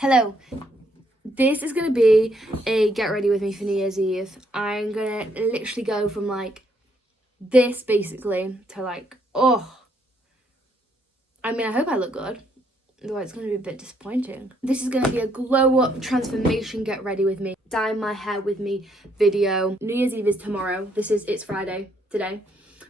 Hello. This is going to be a get ready with me for New Year's Eve. I'm going to literally go from like this basically to like, I mean, I hope I look good. Otherwise it's going to be a bit disappointing. This is going to be a glow up transformation get ready with me, dye my hair with me video. New Year's Eve is tomorrow. It's Friday today.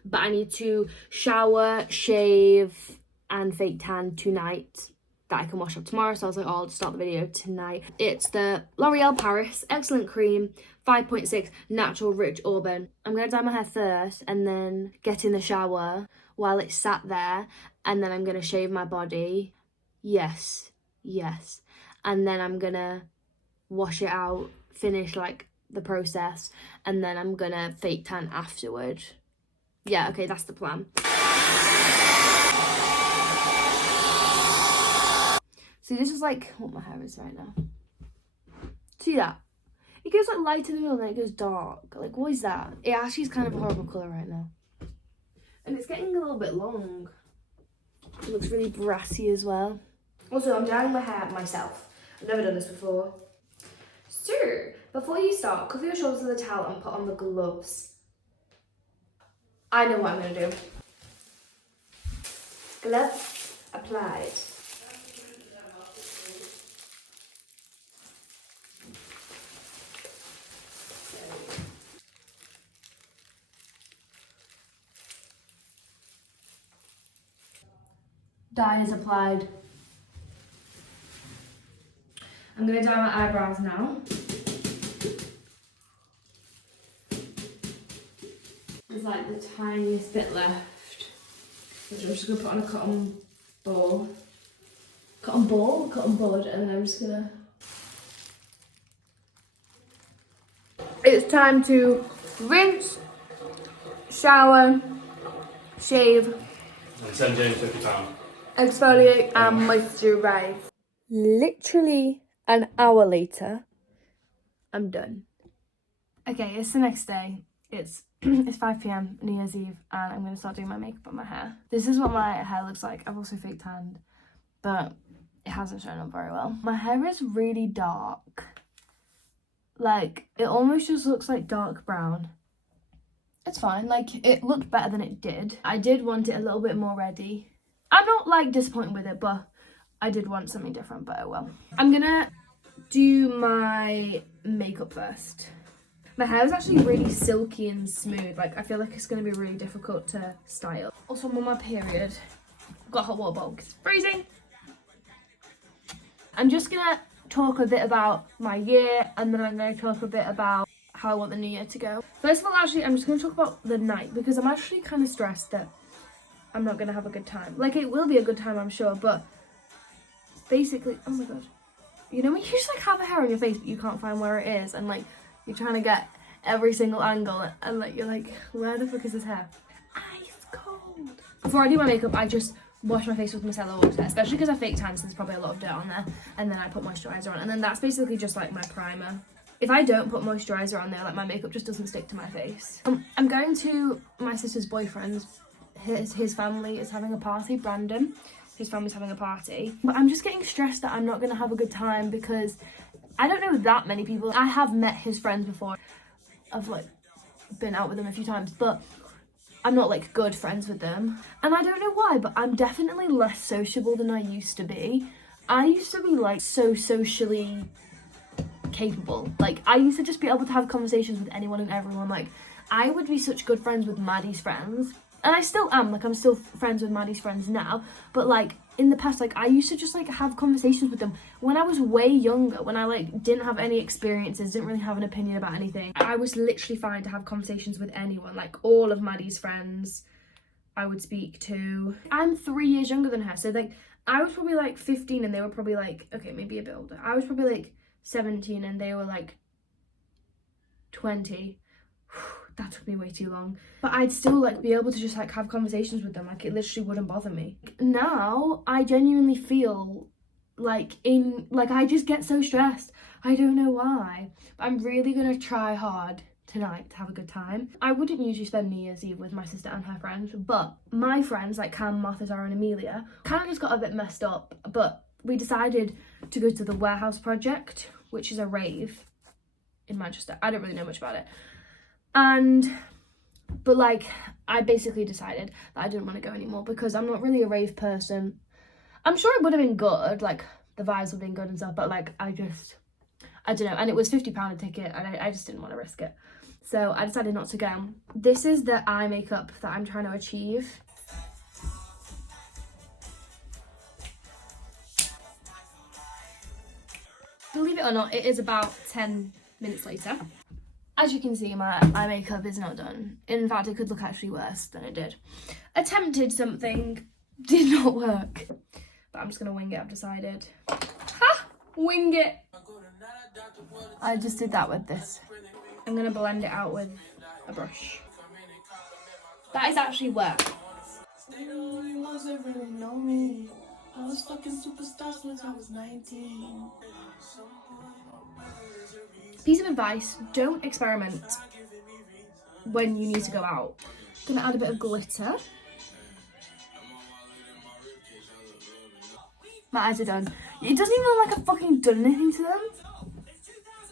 But I need to shower, shave and fake tan tonight that I can wash up tomorrow. So I was like, I'll start the video tonight. It's the L'Oreal Paris Excellent Cream 5.6 Natural Rich Auburn. I'm going to dye my hair first and then get in the shower while it's sat there. And then I'm going to shave my body. Yes. And then I'm going to wash it out, finish like the process. And then I'm going to fake tan afterward. Yeah, okay, that's the plan. So this is like what my hair is right now. See that? It goes like light in the middle and then it goes dark. Like, what is that? It actually is kind of a horrible colour right now. And it's getting a little bit long. It looks really brassy as well. Also, I'm dyeing my hair myself. I've never done this before. So, before you start, cover your shoulders with a towel and put on the gloves. I know what I'm going to do. Gloves applied. Dye is applied. I'm going to dye my eyebrows now. There's like the tiniest bit left, which I'm just going to put on a cotton bud, and then I'm just going to... It's time to rinse, shower, shave, and send James £50. Exfoliate and moisturise. Literally an hour later, I'm done. Okay, it's the next day. It's 5 p.m, New Year's Eve, and I'm going to start doing my makeup on my hair. This is what my hair looks like. I've also fake tanned, but it hasn't shown up very well. My hair is really dark. Like, it almost just looks like dark brown. It's fine. Like, it looked better than it did. I did want it a little bit more ready. I'm not, like, disappointed with it, but I did want something different, but oh well. I'm gonna do my makeup first. My hair is actually really silky and smooth. Like, I feel like it's gonna be really difficult to style. Also, I'm on my period. I've got a hot water bottle because it's freezing. I'm just gonna talk a bit about my year, and then I'm gonna talk a bit about how I want the new year to go. First of all, actually, I'm just gonna talk about the night because I'm actually kind of stressed that I'm not gonna have a good time. Like, it will be a good time, I'm sure, but basically, oh my god. You know when you just like have a hair on your face but you can't find where it is, and like you're trying to get every single angle, and like you're like, where the fuck is this hair? Ice cold. Before I do my makeup, I just wash my face with micellar water, especially because I fake tan, so there's probably a lot of dirt on there, and then I put moisturizer on, and then that's basically just like my primer. If I don't put moisturizer on there, like my makeup just doesn't stick to my face. I'm going to my sister's boyfriend's. His family is having a party, Brandon. His family's having a party. But I'm just getting stressed that I'm not going to have a good time because I don't know that many people. I have met his friends before. I've like been out with them a few times, but I'm not like good friends with them. And I don't know why, but I'm definitely less sociable than I used to be. I used to be like so socially capable. Like, I used to just be able to have conversations with anyone and everyone. Like, I would be such good friends with Maddie's friends. And I still am, like, I'm still friends with Maddie's friends now, but, like, in the past, like, I used to just, like, have conversations with them when I was way younger, when I, like, didn't have any experiences, didn't really have an opinion about anything. I was literally fine to have conversations with anyone, like, all of Maddie's friends I would speak to. I'm 3 years younger than her, so, like, I was probably, like, 15 and they were probably, like, okay, maybe a bit older. I was probably, like, 17 and they were, like, 20. That took me way too long. But I'd still like be able to just like have conversations with them. Like, it literally wouldn't bother me. Now I genuinely feel like I just get so stressed. I don't know why. But I'm really gonna try hard tonight to have a good time. I wouldn't usually spend New Year's Eve with my sister and her friends, but my friends like Cam, Martha, Zara and Amelia kind of just got a bit messed up, but we decided to go to the Warehouse Project, which is a rave in Manchester. I don't really know much about it. But like, I basically decided that I didn't want to go anymore because I'm not really a rave person. I'm sure it would have been good, like the vibes would have been good and stuff, but like I don't know. And it was £50 a ticket and I just didn't want to risk it. So I decided not to go. This is the eye makeup that I'm trying to achieve. Believe it or not, it is about 10 minutes later. As you can see, my eye makeup is not done. In fact, it could look actually worse than it did. Attempted something, did not work. But I'm just gonna wing it, I've decided. Ha! Wing it! I just did that with this. I'm gonna blend it out with a brush. That is actually work. I was fucking superstars when I was 19. Piece of advice, don't experiment when you need to go out. Gonna add a bit of glitter. My eyes are done. It doesn't even look like I've fucking done anything to them.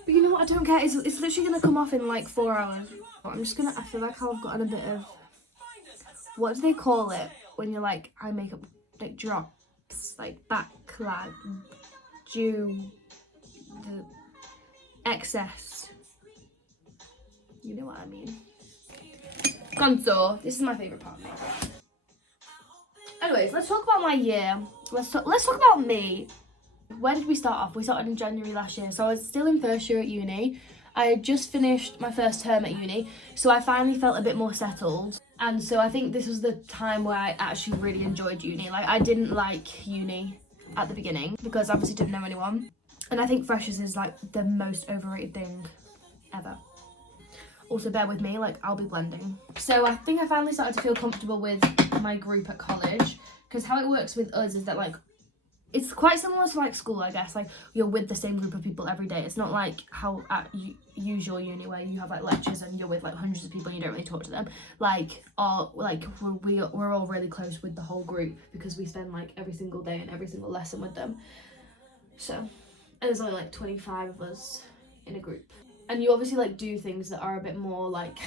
But you know what I don't get? It's literally gonna come off in like 4 hours. I feel like I've gotten a bit of, what do they call it? When you're like, eye makeup, like drops, like backlash, the excess. You know what I mean. Contour. This is my favourite part of makeup. Anyways, let's talk about my year. Let's talk about me. Where did we start off? We started in January last year, so I was still in first year at uni. I had just finished my first term at uni, so I finally felt a bit more settled. And so I think this was the time where I actually really enjoyed uni. Like, I didn't like uni at the beginning because I obviously didn't know anyone. And I think freshers is like the most overrated thing ever. Also, bear with me, like I'll be blending. So I think I finally started to feel comfortable with my group at college, because how it works with us is that like, it's quite similar to like school, I guess. Like, you're with the same group of people every day. It's not like how at usual uni where you have like lectures and you're with like hundreds of people and you don't really talk to them. Like, we're all really close with the whole group because we spend like every single day and every single lesson with them. So, and there's only like 25 of us in a group. And you obviously like do things that are a bit more like,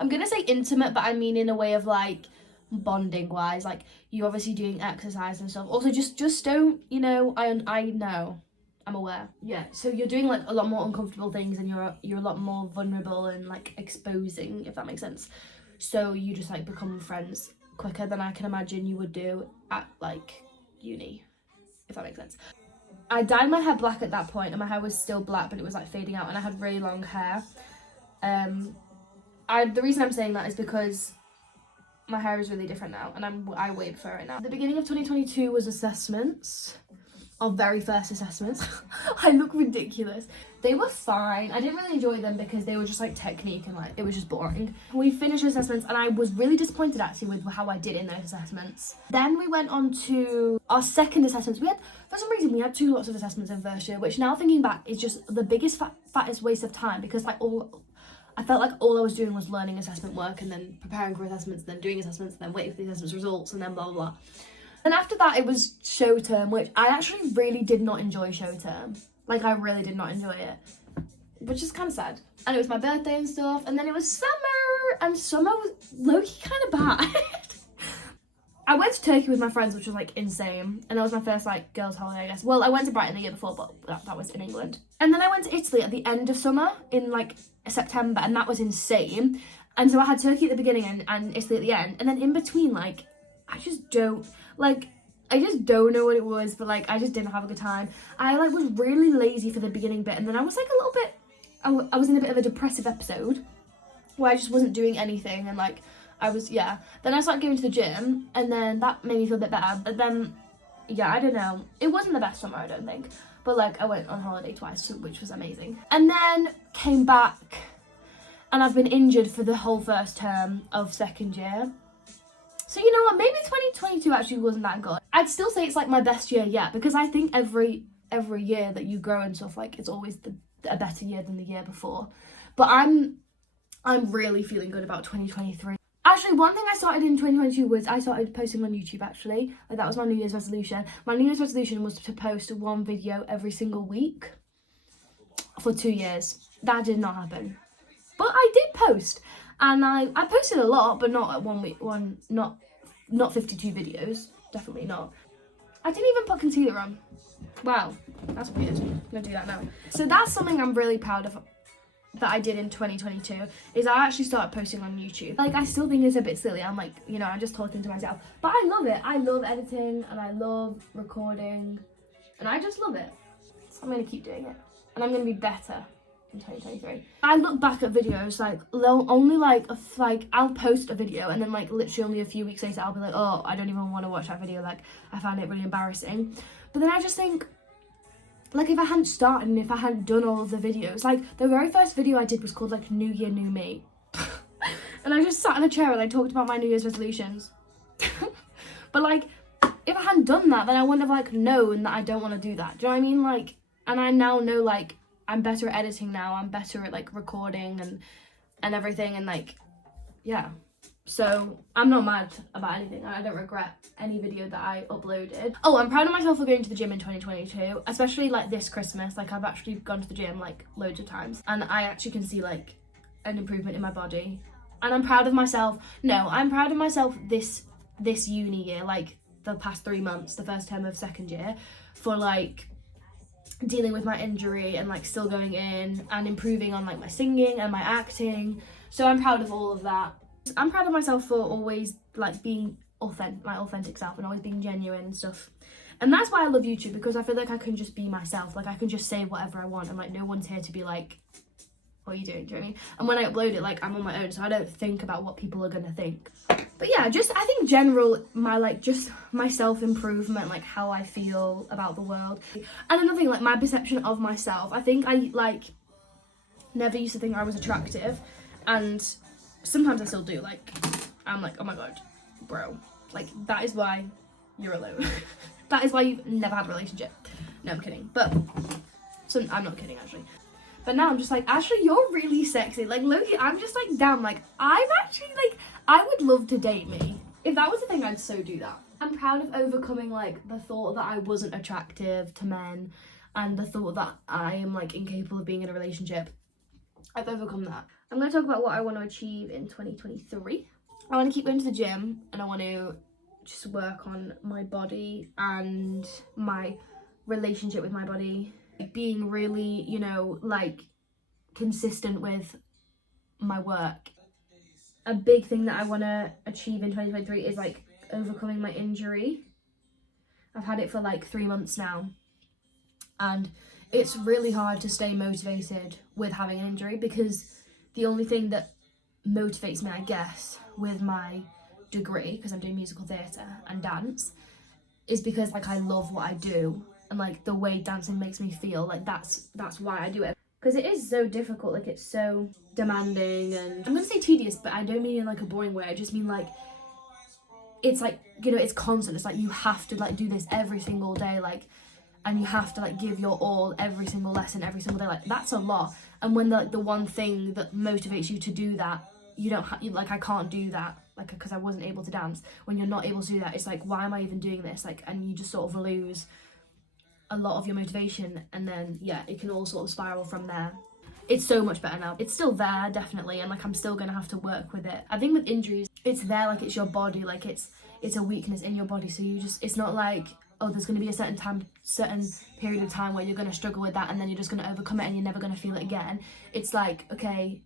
I'm gonna say intimate, but I mean in a way of like bonding wise. Like, you're obviously doing exercise and stuff. Also, just don't, you know, I know, I'm aware. Yeah, so you're doing like a lot more uncomfortable things and you're a lot more vulnerable and like exposing, if that makes sense. So you just like become friends quicker than I can imagine you would do at like uni, if that makes sense. I dyed my hair black at that point and my hair was still black, but it was like fading out and I had really long hair. The reason I'm saying that is because my hair is really different now and I way prefer it now. The beginning of 2022 was assessments, our very first assessments. I look ridiculous. They were fine. I didn't really enjoy them because they were just like technique and like it was just boring. We finished assessments and I was really disappointed actually with how I did in those assessments. Then we went on to our second assessments. For some reason we had 2 lots of assessments in first year, which now thinking back is just the biggest fattest waste of time, because like I felt like all I was doing was learning assessment work and then preparing for assessments, and then doing assessments, and then waiting for the assessments results, and then blah blah blah. And after that it was show term, which I actually really did not enjoy show term. Like, I really did not enjoy it, which is kind of sad. And it was my birthday and stuff, and then it was summer, and summer was low-key kind of bad. I went to Turkey with my friends, which was like insane, and that was my first like girls' holiday, I guess. Well, I went to Brighton the year before, but that was in England. And then I went to Italy at the end of summer in like September, and that was insane. And so I had Turkey at the beginning and Italy at the end, and then in between, like, I just don't know what it was, but like I just didn't have a good time. I like was really lazy for the beginning bit, and then I was like a little bit, I was in a bit of a depressive episode where I just wasn't doing anything, and like then I started going to the gym, and then that made me feel a bit better. But then I don't know, it wasn't the best summer, I don't think, but like I went on holiday twice, which was amazing, and then came back and I've been injured for the whole first term of second year. So you know what, maybe 2022 actually wasn't that good. I'd still say it's like my best year yet, because I think every year that you grow and stuff, like it's always a better year than the year before. But I'm really feeling good about 2023. Actually, one thing I started in 2022 was I started posting on YouTube, actually. Like, that was my New Year's resolution. My New Year's resolution was to post one video every single week for 2 years. That did not happen. But I did post. And I posted a lot, but not at 1 week, not 52 videos. Definitely not. I didn't even put concealer on. Wow, that's weird. I'm gonna do that now. So that's something I'm really proud of that I did in 2022, is I actually started posting on YouTube. Like, I still think it's a bit silly. I'm like, you know, I'm just talking to myself. But I love it. I love editing and I love recording. And I just love it. So I'm gonna keep doing it. And I'm gonna be better in 2023. I look back at videos, like, only like I'll post a video and then like literally only a few weeks later I'll be like, oh, I don't even want to watch that video, like I found it really embarrassing. But then I just think, like, if I hadn't started and if I hadn't done all of the videos, like the very first video I did was called like New Year, New Me. And I just sat in a chair and I talked about my New Year's resolutions. But like, if I hadn't done that, then I wouldn't have like known that I don't want to do that. Do you know what I mean? Like, and I now know, like, I'm better at editing now. I'm better at like recording and everything, and like, yeah. So I'm not mad about anything. I don't regret any video that I uploaded. Oh, I'm proud of myself for going to the gym in 2022, especially like this Christmas. Like, I've actually gone to the gym like loads of times and I actually can see like an improvement in my body. And I'm proud of myself. No, I'm proud of myself this uni year, like the past 3 months, the first term of second year, for like dealing with my injury and like still going in and improving on like my singing and my acting. So I'm proud of all of that. I'm proud of myself for always like being my authentic self and always being genuine and stuff. And that's why I love YouTube, because I feel like I can just be myself. Like, I can just say whatever I want and like no one's here to be like, what are you doing? Do you know what I mean? And when I upload it, like, I'm on my own, so I don't think about what people are gonna think. But yeah, just I think general my self-improvement, like how I feel about the world. And another thing, like my perception of myself. I think I like never used to think I was attractive, and sometimes I still do. Like, I'm like, oh my god, bro, like that is why you're alone. That is why you've never had a relationship. No, I'm kidding. But I'm not kidding, actually. But now I'm just like, actually, you're really sexy. Like, Loki, I'm just like, damn, like, I'm actually, like, I would love to date me. If that was a thing, I'd so do that. I'm proud of overcoming, like, the thought that I wasn't attractive to men and the thought that I am, like, incapable of being in a relationship. I've overcome that. I'm going to talk about what I want to achieve in 2023. I want to keep going to the gym, and I want to just work on my body and my relationship with my body. Being really, you know, like, consistent with my work. A big thing that I want to achieve in 2023 is like overcoming my injury. I've had it for like 3 months now, and it's really hard to stay motivated with having an injury, because the only thing that motivates me, I guess, with my degree, because I'm doing musical theatre and dance, is because like I love what I do. And like the way dancing makes me feel, like that's why I do it. Because it is so difficult, like it's so demanding, and I'm gonna say tedious, but I don't mean in like a boring way. I just mean like, it's like, you know, it's constant. It's like you have to like do this every single day, like, and you have to like give your all every single lesson, every single day. Like, that's a lot. And when the one thing that motivates you to do that, you don't like, I can't do that, like, because I wasn't able to dance. When you're not able to do that, it's like, why am I even doing this? Like, and you just sort of lose a lot of your motivation, and then yeah, it can all sort of spiral from there. It's so much better now. It's still there, definitely, and like I'm still gonna have to work with it. I think with injuries, it's there, like it's your body, like it's a weakness in your body, so you just, it's not like, oh, there's gonna be a certain period of time where you're gonna struggle with that and then you're just gonna overcome it and you're never gonna feel it again. It's like, okay,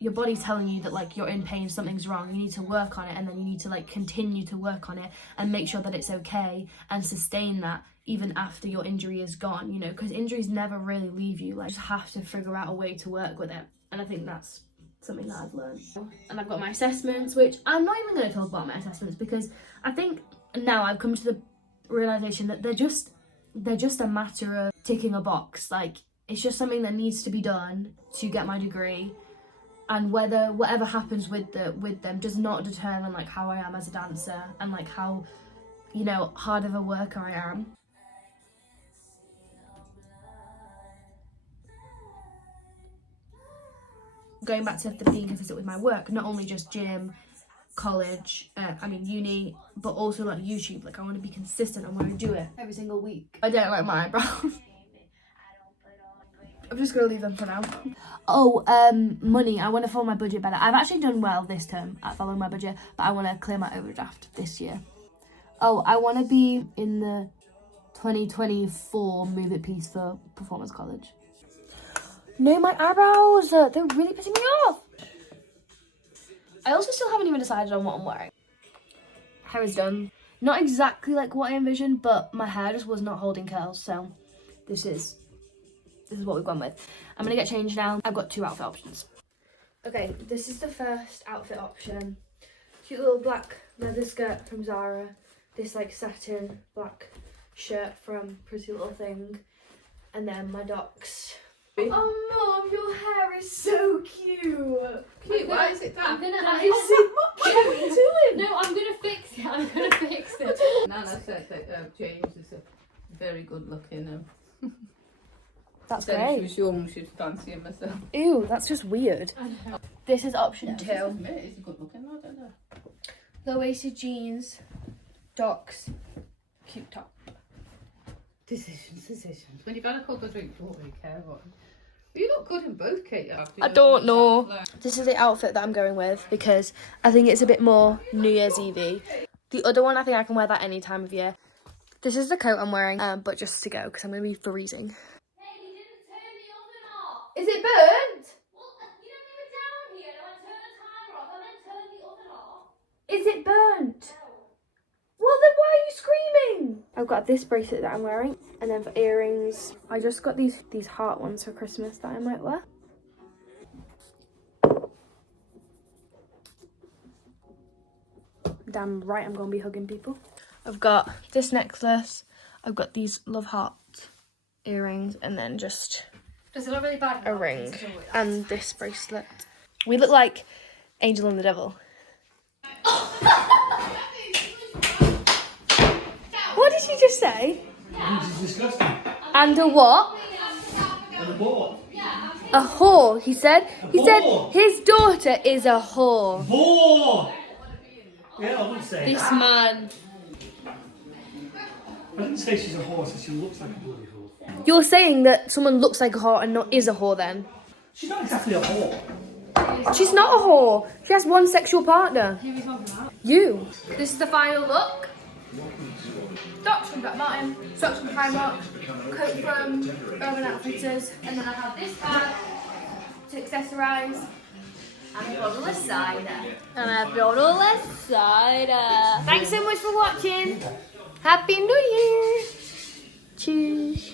your body's telling you that like you're in pain, something's wrong, you need to work on it, and then you need to like continue to work on it and make sure that it's okay and sustain that even after your injury is gone, you know, because injuries never really leave you. Like, you just have to figure out a way to work with it, and I think that's something that I've learned. And I've got my assessments, which I'm not even going to talk about my assessments, because I think now I've come to the realization that they're just a matter of ticking a box. Like, it's just something that needs to be done to get my degree, and whatever happens with them does not determine like how I am as a dancer and like how, you know, hard of a worker I am. Going back to being consistent with my work, not only just gym college, uni, but also like YouTube. Like I want to be consistent. I want to do it every single week. I don't like my eyebrows. I'm just gonna leave them for now. Oh, money. I want to follow my budget better. I've actually done well this term at following my budget, but I want to clear my overdraft this year. Oh, I want to be in the 2024 Move It piece for Performance College. No, my eyebrows, they're really pissing me off. I also still haven't even decided on what I'm wearing. Hair is done. Not exactly like what I envisioned, but my hair just was not holding curls, so this is what we've gone with. I'm gonna get changed now. I've got 2 outfit options. Okay, this is the first outfit option. Cute little black leather skirt from Zara. This like satin black shirt from Pretty Little Thing. And then my Docs. Oh Mom, your hair is so cute. Cute, why is it that? What are you doing? No, I'm gonna fix it. I'm gonna fix it. Nana said that James is a very good looking. That's said great. If she was young, she'd fancy him herself. Ew, that's just weird. This is option 2. He's a good looking lad, isn't he? Low-waisted jeans, Docs, cute top. Decisions. When you've had a couple of drinks, you don't really care about it. You look good in both, Kate. I don't know. This is the outfit that I'm going with because I think it's a bit more New Year's Eve-y. The other one, I think I can wear that any time of year. This is the coat I'm wearing, but just to go because I'm going to be freezing. Hey, you didn't turn the oven off. Is it burnt? Well, you know, we were down here and I went, turn the timer off and then turn the oven off. Is it burnt? No. Well, then why are you screaming? I've got this bracelet that I'm wearing, and then for earrings, I just got these heart ones for Christmas that I might wear. Damn right, I'm gonna be hugging people. I've got this necklace. I've got these love heart earrings, and then just Does it look really bad? a ring and this bracelet. We look like Angel and the Devil. What did you just say? This is disgusting. And a what? And a ball. A whore, he said. He said whore. his daughter is a whore. Ball! Yeah, I wouldn't say This that. man. I didn't say she's a horse, she looks like a bloody whore. You're saying that someone looks like a whore and not is a whore then? She's not exactly a whore. She's not a whore. She has one sexual partner. Who are you talking about? You. This is the final look. Socks from Doc Martin, socks from Primark, coat from Urban Outfitters, and then I have this bag to accessorise, and a bottle of cider. Thanks so much for watching. Happy New Year. Cheers.